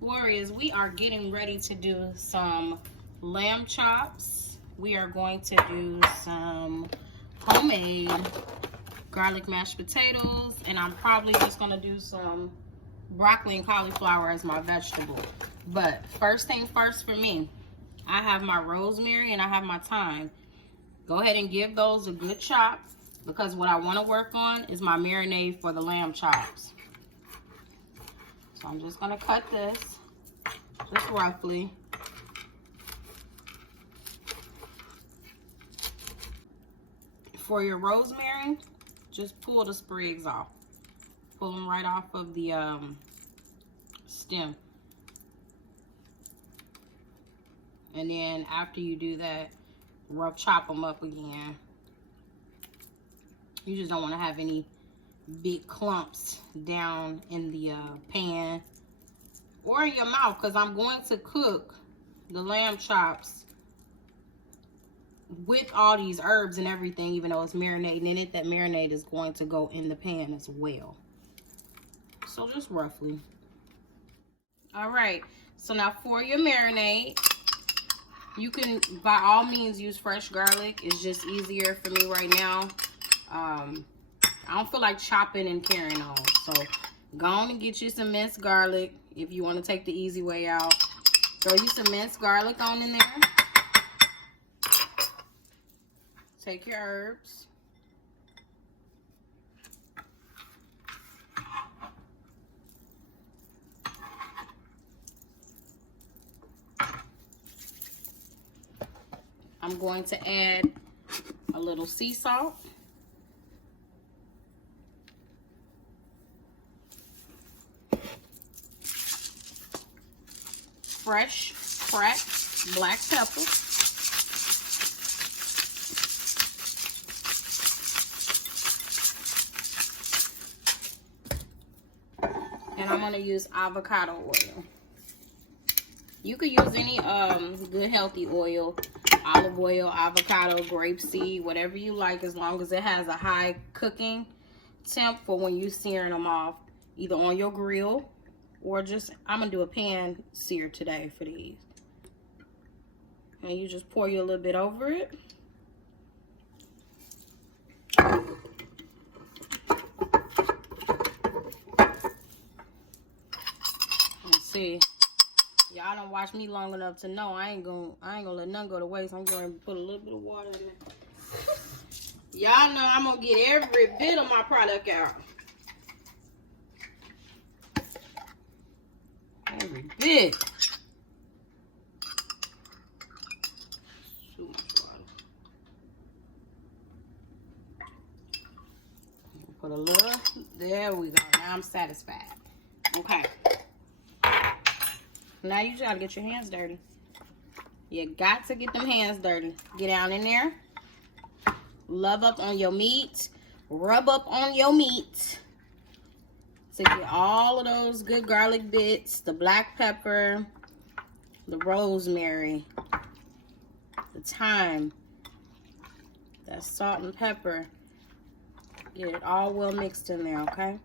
Warriors, we are getting ready to do some lamb chops. We are going to do some homemade garlic mashed potatoes, and I'm probably just going to do some broccoli and cauliflower as my vegetable. But first thing first for me, I have my rosemary and I have my thyme. Go ahead and give those a good chop, because what I want to work on is my marinade for the lamb chops. So I'm just going to cut this just roughly. For your rosemary, just pull the sprigs off. Pull them right off of the stem. And then after you do that, rough chop them up again. You just don't want to have any big clumps down in the pan or in your mouth, because I'm going to cook the lamb chops with all these herbs and everything. Even though it's marinating in it, that marinade is going to go in the pan as well. So just roughly. All right, so now for your marinade, you can by all means use fresh garlic. It's just easier for me right now. I don't feel like chopping and carrying on, so go on and get you some minced garlic if you want to take the easy way out. Throw you some minced garlic on in there. Take your herbs. I'm going to add a little sea salt. Fresh cracked black pepper. And I'm going to use avocado oil. You could use any good healthy oil. Olive oil, avocado, grapeseed, whatever you like, as long as it has a high cooking temp for when you're searing them off, either on your grill or just, I'm going to do a pan sear today for these. And you just pour you a little bit over it. Let's see. Y'all don't watch me long enough to know I ain't gonna let none go to waste. I'm going to put a little bit of water in there. Y'all know I'm gonna get every bit of my product out. Every bit. Too much water. Put a little. There we go. Now I'm satisfied. Okay. Now you just gotta get your hands dirty. You got to get them hands dirty. Get down in there. Love up on your meat. Rub up on your meat. To get all of those good garlic bits, the black pepper, the rosemary, the thyme, that salt and pepper. Get it all well mixed in there, okay?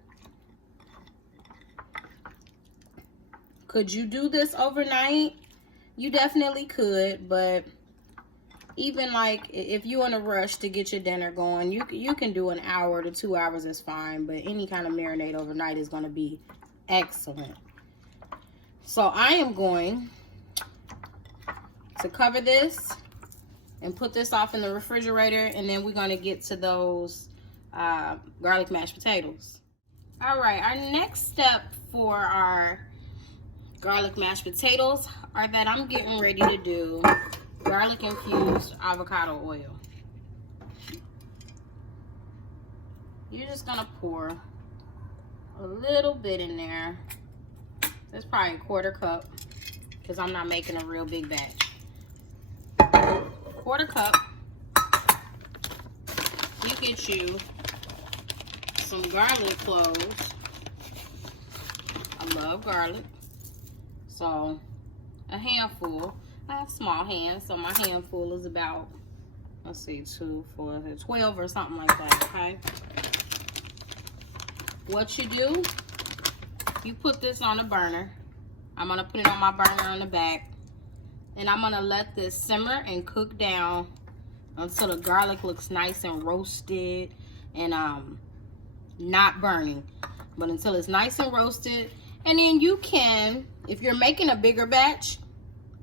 Could you do this overnight? You definitely could, but even like if you're in a rush to get your dinner going, you can do an hour to 2 hours is fine, but any kind of marinade overnight is going to be excellent. So I am going to cover this and put this off in the refrigerator, and then we're going to get to those garlic mashed potatoes. All right, our next step for our garlic mashed potatoes are that I'm getting ready to do garlic infused avocado oil. You're just gonna pour a little bit in there. That's probably a 1/4 cup, because I'm not making a real big batch. 1/4 cup. You get you some garlic cloves. I love garlic. So a handful. I have small hands, so my handful is about, let's see, 2, 4, 12 or something like that, okay? What you do, you put this on a burner I'm gonna put it on my burner on the back, and I'm gonna let this simmer and cook down until the garlic looks nice and roasted and not burning, but until it's nice and roasted. And then you can, if you're making a bigger batch,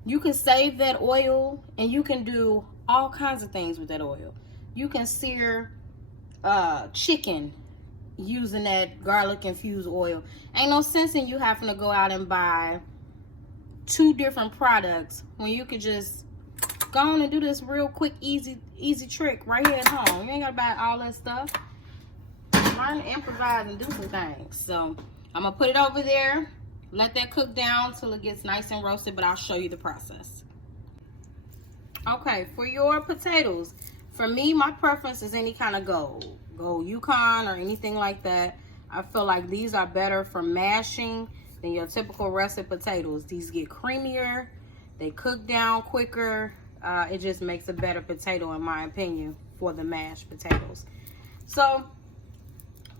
you can save that oil and you can do all kinds of things with that oil. You can sear chicken using that garlic infused oil. Ain't no sense in you having to go out and buy 2 different products when you could just go on and do this real quick, easy trick right here at home. You ain't gotta buy all that stuff. Learn to improvise and do some things. So I'm gonna put it over there, let that cook down till it gets nice and roasted, but I'll show you the process. Okay, for your potatoes, for me, my preference is any kind of gold Yukon or anything like that. I feel like these are better for mashing than your typical russet potatoes. These get creamier, they cook down quicker. It just makes a better potato, in my opinion, for the mashed potatoes. So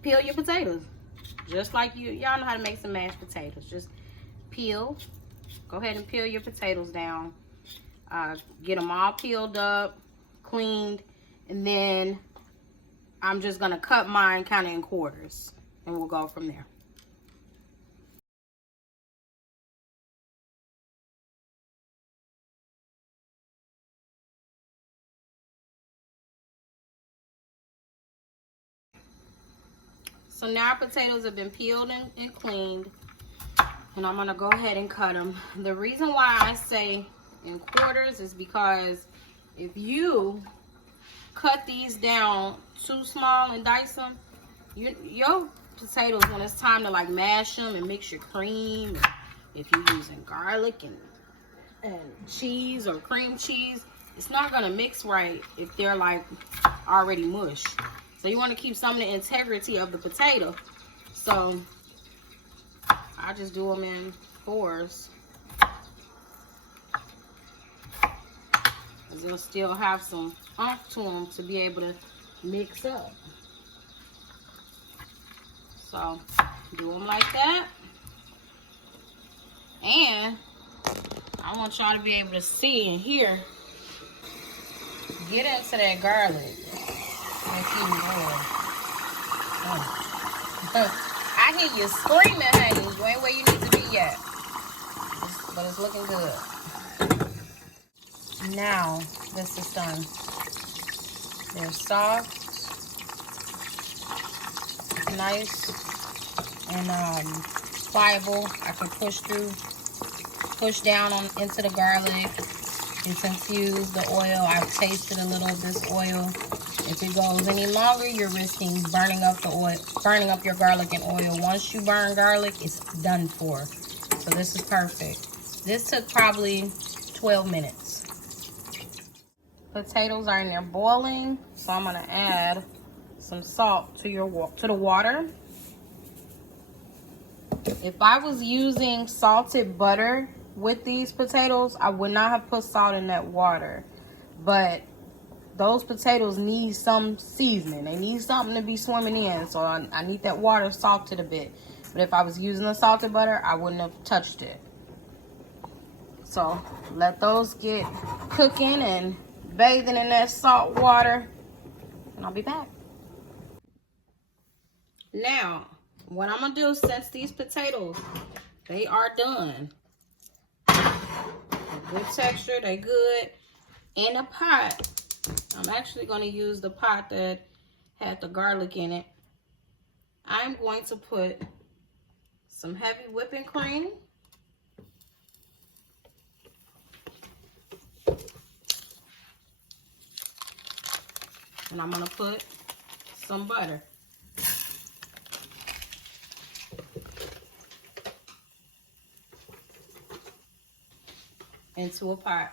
peel your potatoes, just like y'all know how to make some mashed potatoes. Just peel. Go ahead and peel your potatoes down. Get them all peeled up, cleaned, and then I'm just gonna cut mine kind of in quarters, and we'll go from there. So now our potatoes have been peeled and cleaned, and I'm gonna go ahead and cut them. The reason why I say in quarters is because if you cut these down too small and dice them, your potatoes, when it's time to like mash them and mix your cream, if you're using garlic and cheese or cream cheese, it's not gonna mix right if they're like already mush. So you want to keep some of the integrity of the potato. So I just do them in 4s, because they'll still have some oomph to them to be able to mix up. So do them like that. And I want y'all to be able to see and hear. Get into that garlic. I hear you screaming, honey. You ain't where you need to be yet. But it's looking good. Now this is done. They're soft, nice, and pliable. I can push down into the garlic. It's infused, the oil. I've tasted a little of this oil. If it goes any longer, you're risking burning up the oil, burning up your garlic and oil. Once you burn garlic, it's done for. So this is perfect. This took probably 12 minutes. Potatoes are in there boiling, so I'm gonna add some salt to the water. If I was using salted butter with these potatoes, I would not have put salt in that water. But those potatoes need some seasoning. They need something to be swimming in, so I need that water salted a bit. But if I was using the salted butter, I wouldn't have touched it. So let those get cooking and bathing in that salt water, and I'll be back. Now, what I'm gonna do, since these potatoes, they are done, good texture, they good. In a pot, I'm actually going to use the pot that had the garlic in it. I'm going to put some heavy whipping cream. And I'm going to put some butter. Into a pot.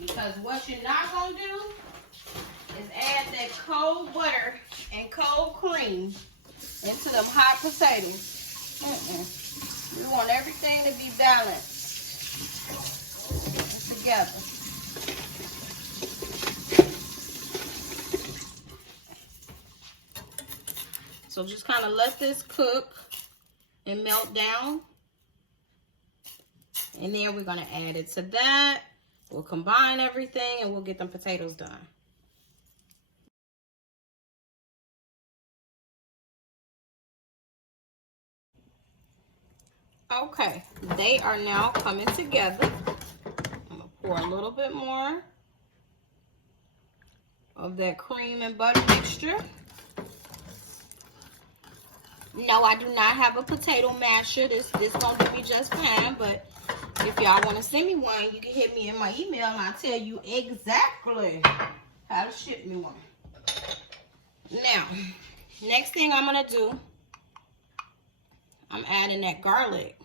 Because what you're not going to do is add that cold butter and cold cream into them hot potatoes. We want everything to be balanced and together. So just kind of let this cook and melt down. And then we're going to add it to that. We'll combine everything and we'll get them potatoes done. Okay, they are now coming together. I'm going to pour a little bit more of that cream and butter mixture. No, I do not have a potato masher. This gonna do me just fine, but if y'all want to send me one, you can hit me in my email and I'll tell you exactly how to ship me one. Now, next thing I'm gonna do, I'm adding that garlic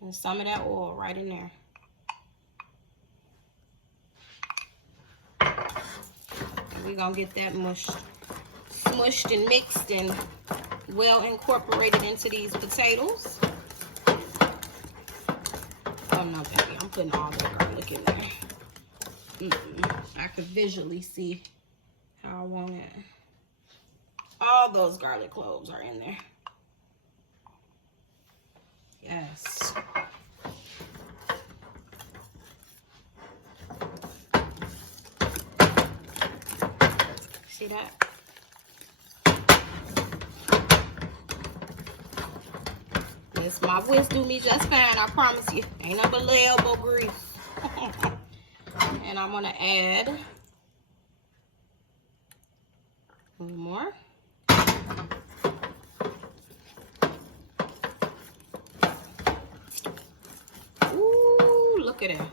and some of that oil right in there. And we're gonna get that smushed and mixed and well incorporated into these potatoes. Oh no, baby, I'm putting all the garlic in there. I could visually see how I want it. All those garlic cloves are in there. Yes. See that? This my whisk do me just fine, I promise you. Ain't nothing but little elbow grease. And I'm gonna add a little more. Ooh, look at that.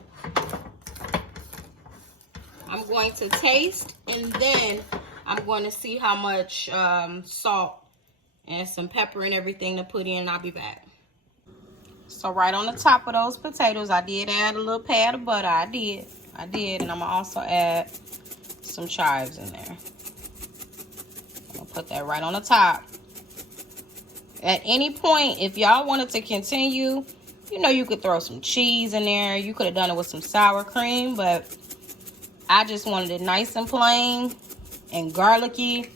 I'm going to taste and then I'm going to see how much salt and some pepper and everything to put in. I'll be back. So right on the top of those potatoes, I did add a little pad of butter. I did. And I'm going to also add some chives in there. I'm going to put that right on the top. At any point, if y'all wanted to continue, you know, you could throw some cheese in there. You could have done it with some sour cream, but I just wanted it nice and plain and garlicky.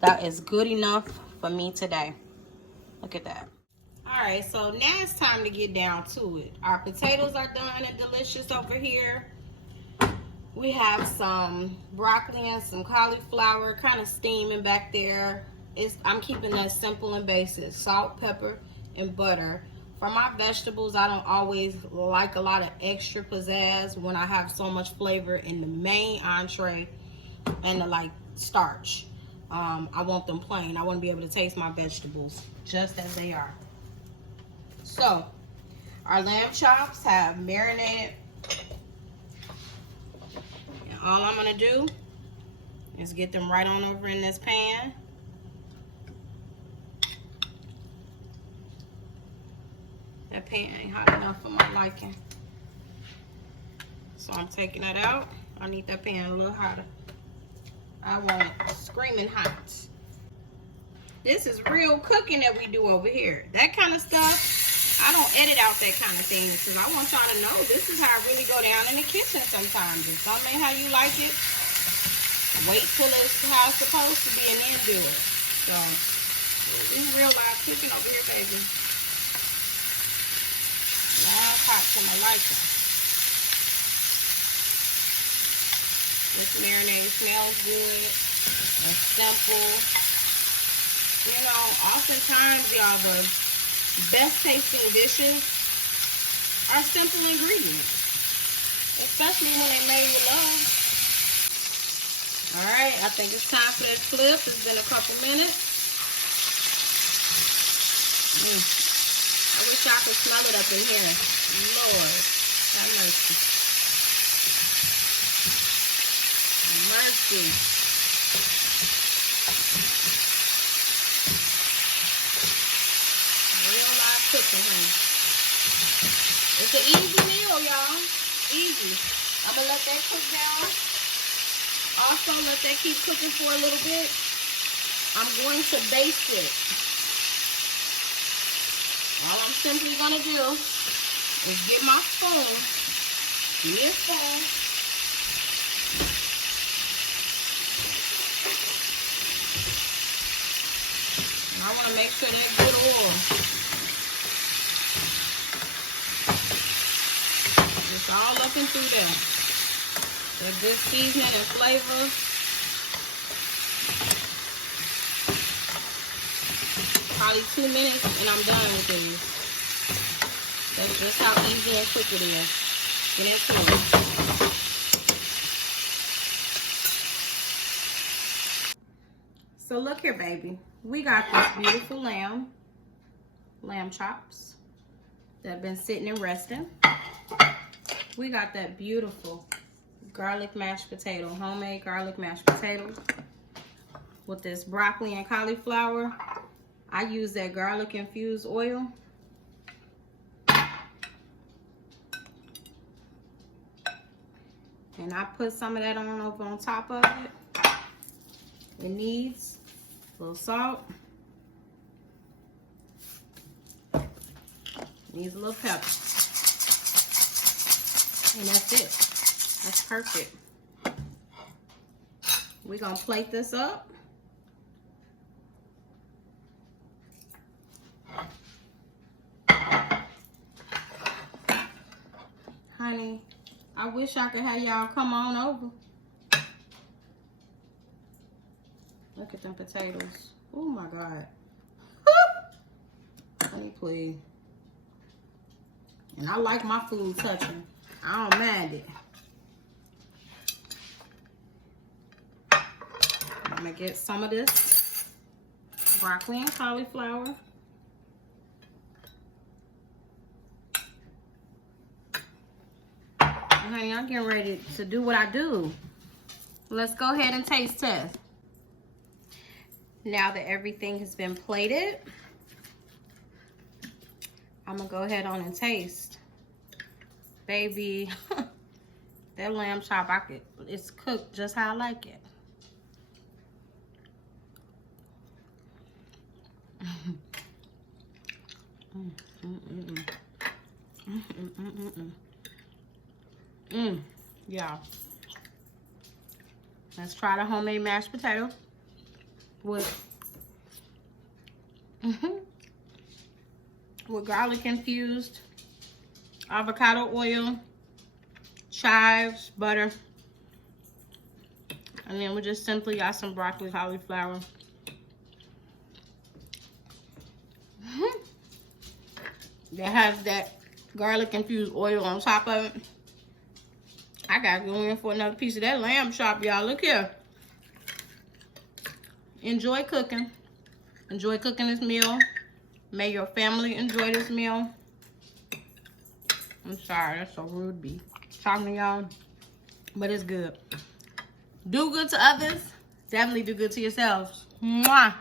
That is good enough for me today. Look at that. All right, so now it's time to get down to it. Our potatoes are done and delicious over here. We have some broccoli and some cauliflower kind of steaming back there. I'm keeping that simple and basic. Salt, pepper, and butter. For my vegetables, I don't always like a lot of extra pizzazz when I have so much flavor in the main entree and the starch. I want them plain. I want to be able to taste my vegetables just as they are. So, our lamb chops have marinated. And all I'm going to do is get them right on over in this pan. That pan ain't hot enough for my liking. So I'm taking that out. I need that pan a little hotter. I want it screaming hot. This is real cooking that we do over here. That kind of stuff, I don't edit out that kind of thing because I want y'all to know this is how I really go down in the kitchen sometimes. If something ain't how you like it, wait till it's how it's supposed to be and then do it. So, this is real live cooking over here, baby. Live hot to my liking. This marinade smells good. It's simple. You know, oftentimes, y'all, the best tasting dishes are simple ingredients. Especially when they're made with love. Alright, I think it's time for that flip. It's been a couple minutes. I wish I could smell it up in here. Lord, have mercy. Mercy. Real live cooking, honey. It's an easy meal, y'all. Easy. I'm gonna let that cook down. Also, let that keep cooking for a little bit. I'm going to baste it. All I'm simply gonna do is get my spoon. Give me a spoon. I want to make sure that good oil. It's all up and through there. That good seasoning and flavor. Probably 2 minutes and I'm done with these. That's just how easy and quick it is. Get into it. So look here, baby. We got this beautiful lamb chops that have been sitting and resting. We got that beautiful garlic mashed potato, homemade garlic mashed potatoes with this broccoli and cauliflower. I use that garlic infused oil. And I put some of that on over on top of it. It needs a little salt. Needs a little pepper. And that's it. That's perfect. We're gonna plate this up. Honey, I wish I could have y'all come on over. Look at them potatoes. Oh my God. Honey, please. And I like my food touching. I don't mind it. I'm gonna get some of this broccoli and cauliflower. Honey, I'm getting ready to do what I do. Let's go ahead and taste test. Now that everything has been plated, I'm gonna go ahead on and taste. Baby, that lamb chop, it's cooked just how I like it. Yeah. Let's try the homemade mashed potato with garlic infused, avocado oil, chives, butter, and then we just simply got some broccoli, cauliflower. That has that garlic infused oil on top of it. I gotta go in for another piece of that lamb chop, y'all. Look here. Enjoy cooking. Enjoy cooking this meal. May your family enjoy this meal. I'm sorry, that's so rude to be talking to y'all, but it's good. Do good to others. Definitely do good to yourselves. Mwah.